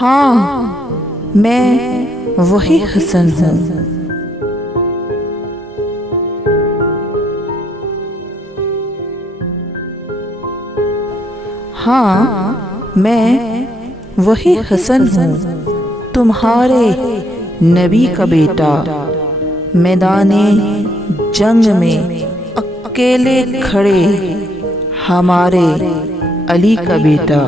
हाँ, मैं वही हसन हूँ। हाँ, मैं वही हसन हूँ, तुम्हारे नबी का बेटा। मैदाने जंग में अकेले खड़े हमारे अली का बेटा।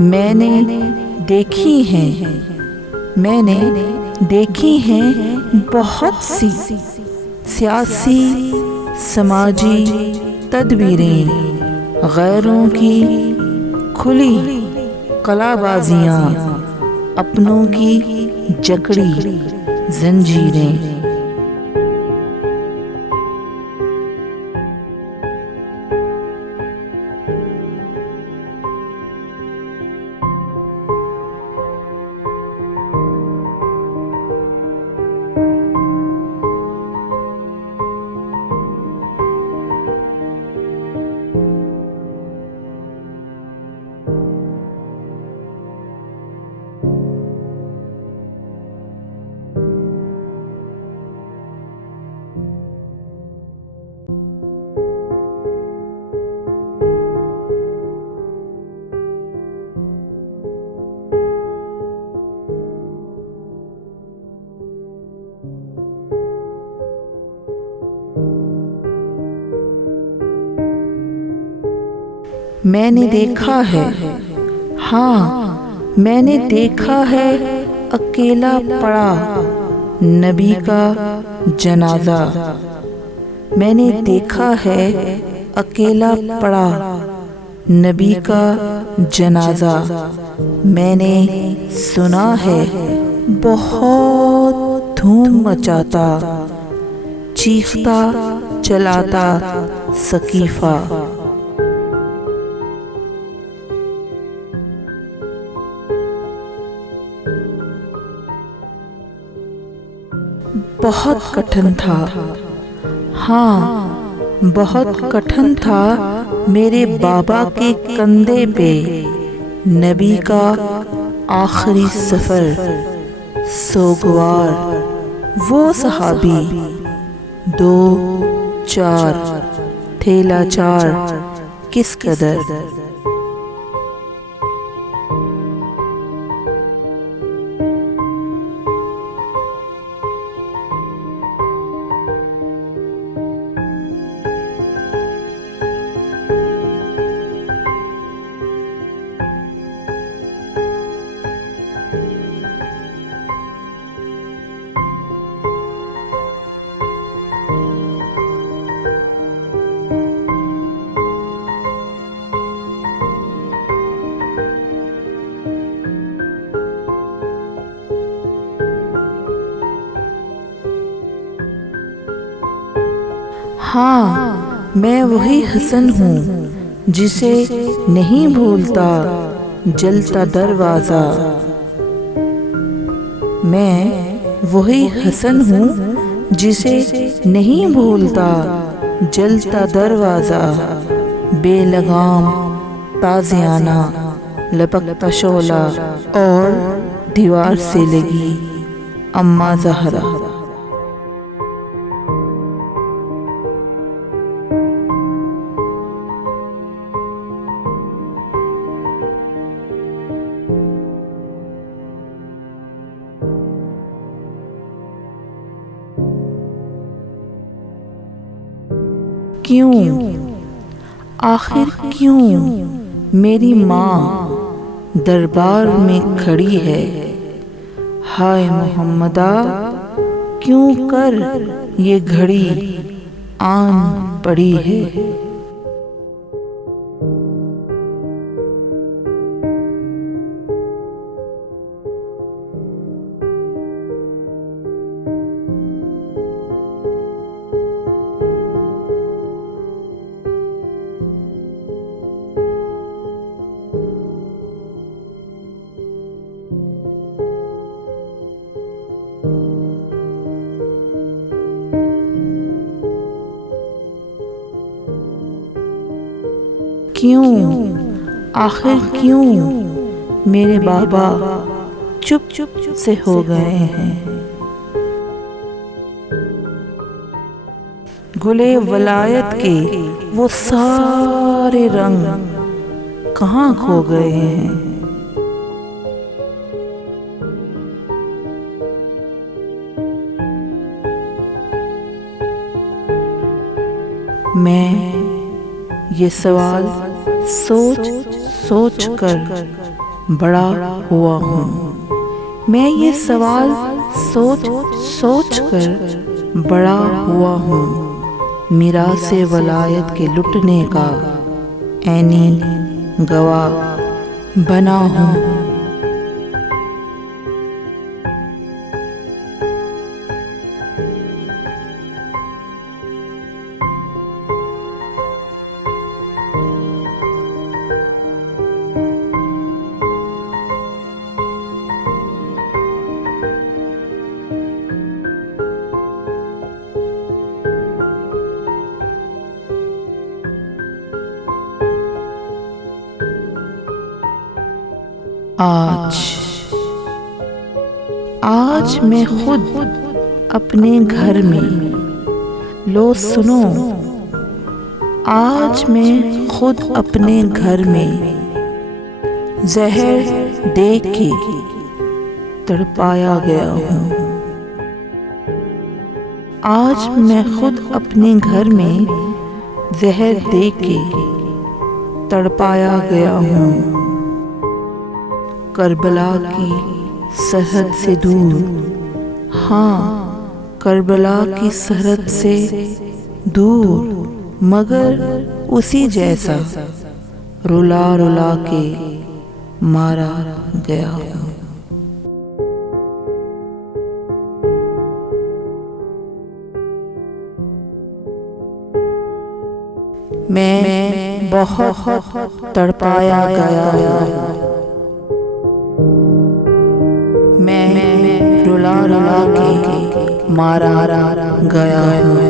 मैंने देखी हैं बहुत सी सियासी समाजी तदबीरें, गैरों की खुली कलाबाजियाँ, अपनों की जकड़ी जंजीरें। मैंने देखा है, हाँ मैंने देखा है, अकेला पड़ा नबी का जनाजा। मैंने देखा है अकेला पड़ा नबी का जनाजा। मैंने सुना है बहुत धूम मचाता, चीखता चलाता सकीफा। बहुत कठिन था, हाँ बहुत कठिन था मेरे बाबा के कंधे पे नबी का आखिरी सफर। सोगवार वो सहाबी, 2-4 थे लाचार किस कदर। हाँ, मैं वही हसन हूँ जिसे नहीं भूलता जलता दरवाज़ा। मैं वही हसन हूँ जिसे नहीं भूलता जलता दरवाज़ा। बेलगाम ताज़ियाना लपकता शोला और दीवार से लगी अम्मा ज़हरा। क्यों, आखिर क्यों मेरी माँ दरबार में खड़ी है। हाय मोहम्मदा, क्यों कर ये घड़ी आन पड़ी है। क्यों, आखिर क्यों मेरे बाबा चुप चुप से हो गए हैं। गुले वलायत के वो सारे रंग कहाँ खो गए हैं। मैं ये सवाल सोच सोच कर बड़ा हुआ हूँ। मैं ये सवाल सोच सोच कर बड़ा हुआ हूँ। मीरासे वलायत के लुटने का ऐनी गवाह बना हूँ। आज मैं खुद अपने घर में, लो सुनो, आज मैं खुद अपने घर में जहर दे के तड़पाया गया हूँ। आज मैं खुद अपने घर में जहर दे के तड़पाया गया हूँ। करबला की सरहद से दूर, हाँ करबला की सरहद से दूर, मगर उसी जैसा रुला रुला के मारा गया हूँ। मैं बहुत तड़पाया गया हूँ। मैं रुला रुला के मारा गया हूँ।